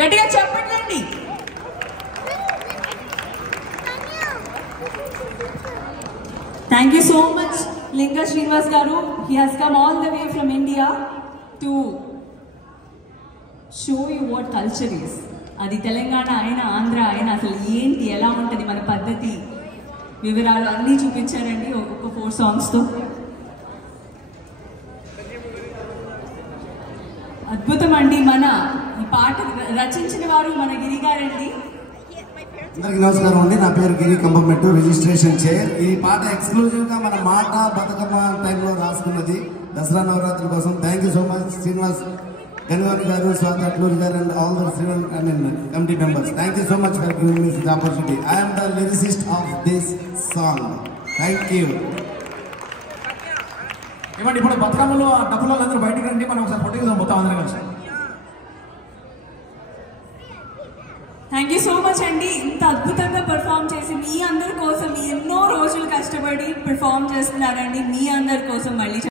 గట్టిగా చెప్పండి. Thank you so much, Linga Srinivas garu. He has come all the way from India to show you what culture is. Adi Telangana ayina, Andhra ayina, asalu enti ela untadi mana paddhati వివరాలు అన్నీ చూపించారండి ఒక 4 songs తో. అద్భుతం అండి. మన ఈ పాట రచించిన వారు మన గిరి గారండి. అందరికీ నమస్కారం అండి. నా పేరు గిరి కంబమెట్టు, రిజిస్ట్రేషన్ చైర్. ఈ పాట ఎక్స్క్లూజివ్ గా మన మాట బతుకమ్మ టైంలో రాసుకున్నది దసరా నవరాత్రి కోసం. Thank you so much Srinivas Ganivari garu, Swatha Atluri garu and all the committee members. Thank you so much for giving me this opportunity. I'm the lyricist of this song. Thank you. ఇవ్వండి. ఇప్పుడు బతుకమ్మలో ఆ డబ్బులు అందరూ బయటకు రండి, మనం ఒకసారి ఫోటో తీద్దాం మొత్తం అందరం కలిసి. థ్యాంక్ యూ సో మచ్ అండి. ఇంత అద్భుతంగా పెర్ఫామ్ చేసి మీ అందరి కోసం ఎన్నో రోజులు కష్టపడి పెర్ఫామ్ చేస్తున్నారండి. మీ అందరి కోసం మళ్ళీ